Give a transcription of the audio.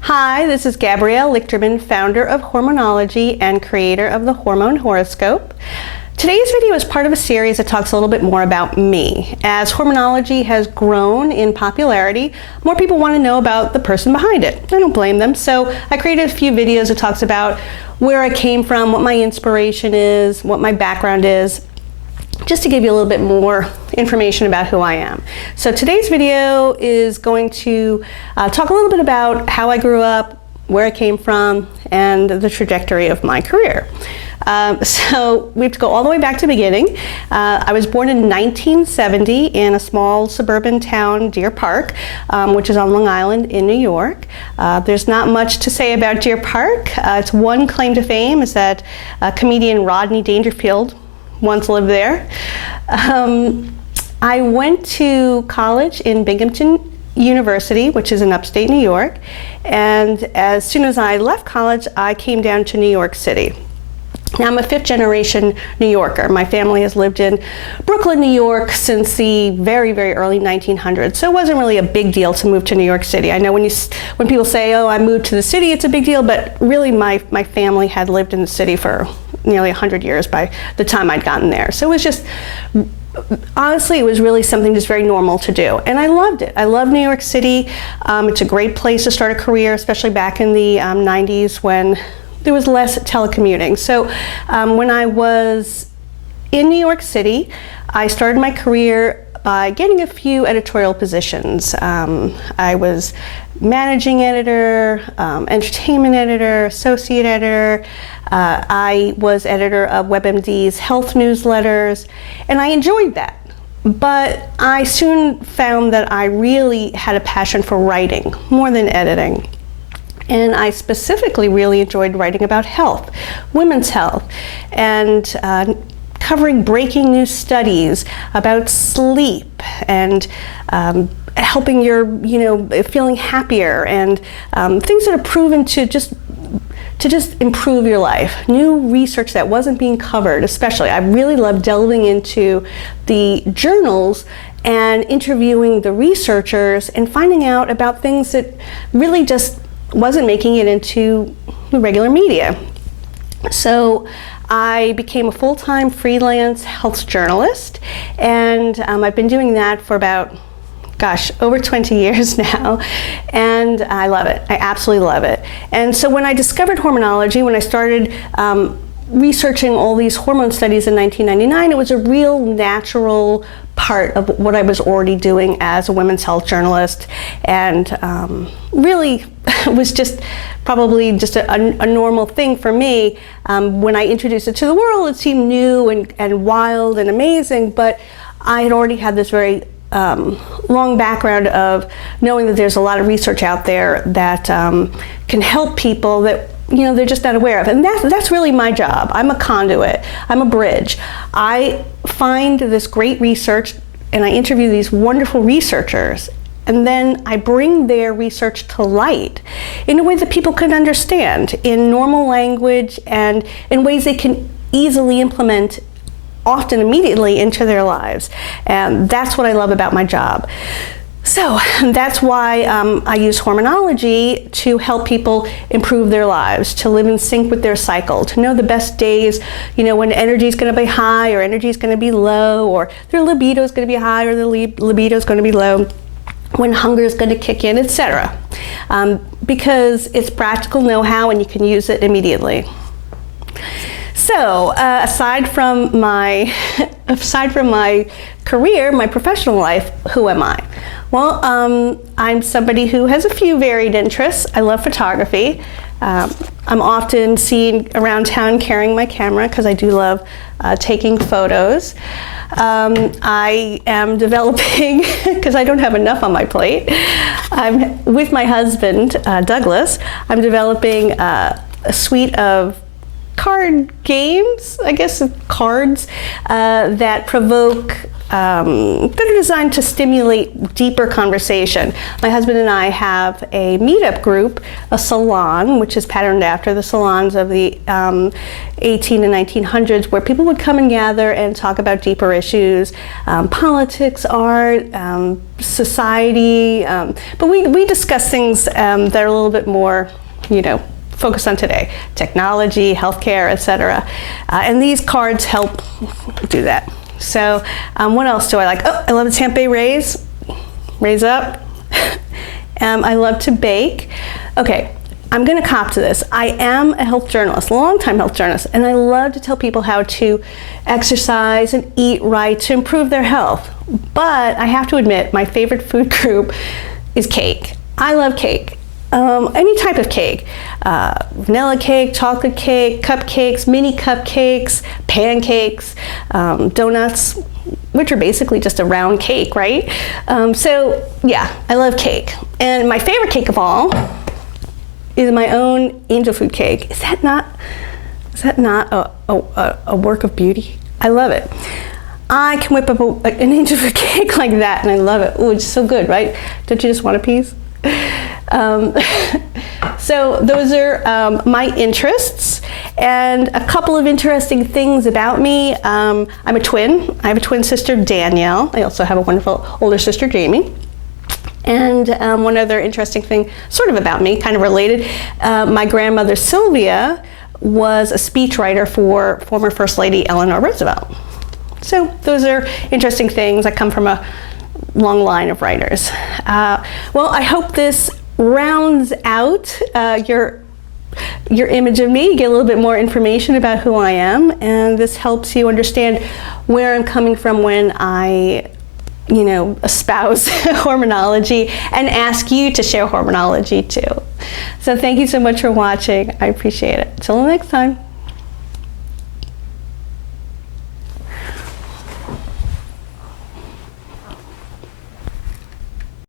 Hi, this is Gabrielle Lichterman, founder of Hormonology and creator of the Hormone Horoscope. Today's video is part of a series that talks a little bit more about me. As hormonology has grown in popularity, more people want to know about the person behind it. I don't blame them, so I created a few videos that talks about where I came from, what my inspiration is, what my background is, just to give you a little bit more information about who I am. So today's video is going to talk a little bit about how I grew up, where I came from, and the trajectory of my career. So we have to go all the way back to the beginning. I was born in 1970 in a small suburban town, Deer Park, which is on Long Island in New York. There's not much to say about Deer Park. Its one claim to fame is that comedian Rodney Dangerfield once lived there. I went to college in Binghamton University, which is in upstate New York, and as soon as I left college, I came down to New York City. Now, I'm a fifth generation New Yorker. My family has lived in Brooklyn, New York since the very, very early 1900s, so it wasn't really a big deal to move to New York City. I know when people say, oh, I moved to the city, it's a big deal, but really my family had lived in the city for nearly 100 years by the time I'd gotten there. So it was just, honestly, it was really something just very normal to do. And I loved it. I love New York City. It's a great place to start a career, especially back in the 90s when there was less telecommuting. So when I was in New York City, I started my career by getting a few editorial positions. I was managing editor, entertainment editor, associate editor. I was editor of WebMD's health newsletters, and I enjoyed that. But I soon found that I really had a passion for writing more than editing. And I specifically really enjoyed writing about health, women's health, and covering breaking news studies about sleep and helping your, feeling happier, and things that are proven to just improve your life. New research that wasn't being covered, especially. I really love delving into the journals and interviewing the researchers and finding out about things that really just wasn't making it into the regular media. So I became a full-time freelance health journalist, and I've been doing that for about, over 20 years now, and I love it. I absolutely love it. And so when I discovered hormonology, when I started researching all these hormone studies in 1999, it was a real natural part of what I was already doing as a women's health journalist, and really was just probably just a normal thing for me. When I introduced it to the world, it seemed new and wild and amazing, but I had already had this very long background of knowing that there's a lot of research out there that can help people that they're just not aware of. And that's really my job. I'm a conduit. I'm a bridge. I find this great research and I interview these wonderful researchers, and then I bring their research to light in a way that people can understand, in normal language and in ways they can easily implement, often immediately, into their lives. And that's what I love about my job. So that's why I use hormonology to help people improve their lives, to live in sync with their cycle, to know the best days, when energy is going to be high or energy is going to be low, or their libido is going to be high or their libido is going to be low, when hunger is going to kick in, etc. Because it's practical know-how and you can use it immediately. So aside from my career, my professional life, who am I? Well, I'm somebody who has a few varied interests. I love photography. I'm often seen around town carrying my camera because I do love taking photos. I am developing, because I don't have enough on my plate, I'm with my husband, Douglas, I'm developing a suite of card games, I guess, cards that provoke, that are designed to stimulate deeper conversation. My husband and I have a meetup group, a salon, which is patterned after the salons of the 18 and 1900s, where people would come and gather and talk about deeper issues, politics, art, society, but we discuss things that are a little bit more, focused on today, technology, healthcare, etc. And these cards help do that. So what else do I like? Oh, I love the Tampa Bay Rays. Raise up. I love to bake. Okay, I'm gonna cop to this. I am a health journalist, longtime health journalist, and I love to tell people how to exercise and eat right to improve their health. But I have to admit, my favorite food group is cake. I love cake. Any type of cake, vanilla cake, chocolate cake, cupcakes, mini cupcakes, pancakes, donuts, which are basically just a round cake, right? So yeah, I love cake. And my favorite cake of all is my own angel food cake. Is that not a work of beauty? I love it. I can whip up an angel food cake like that, and I love it. Oh, it's so good, right? Don't you just want a piece? So those are my interests, and a couple of interesting things about me. I'm a twin. I have a twin sister, Danielle. I also have a wonderful older sister, Jamie. And one other interesting thing, sort of about me, kind of related, my grandmother, Sylvia, was a speechwriter for former First Lady Eleanor Roosevelt. So those are interesting things. I come from a long line of writers. Well, I hope this rounds out your image of me. You get a little bit more information about who I am, and this helps you understand where I'm coming from when I, espouse hormonology and ask you to share hormonology too. So thank you so much for watching. I appreciate it. Till next time.